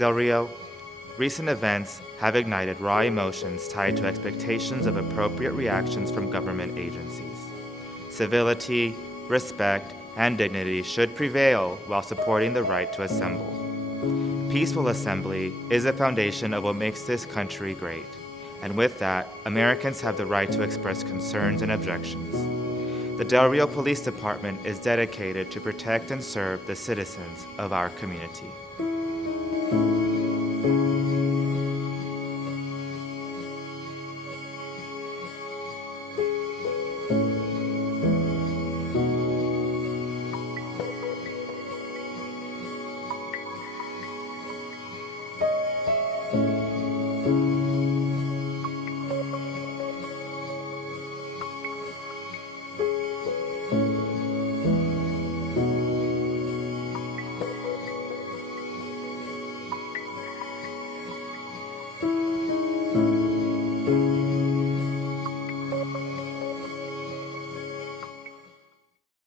Del Rio, recent events have ignited raw emotions tied to expectations of appropriate reactions from government agencies. Civility, respect, and dignity should prevail while supporting the right to assemble. Peaceful assembly is the foundation of what makes this country great, and with that, Americans have the right to express concerns and objections. The Del Rio Police Department is dedicated to protect and serve the citizens of our community.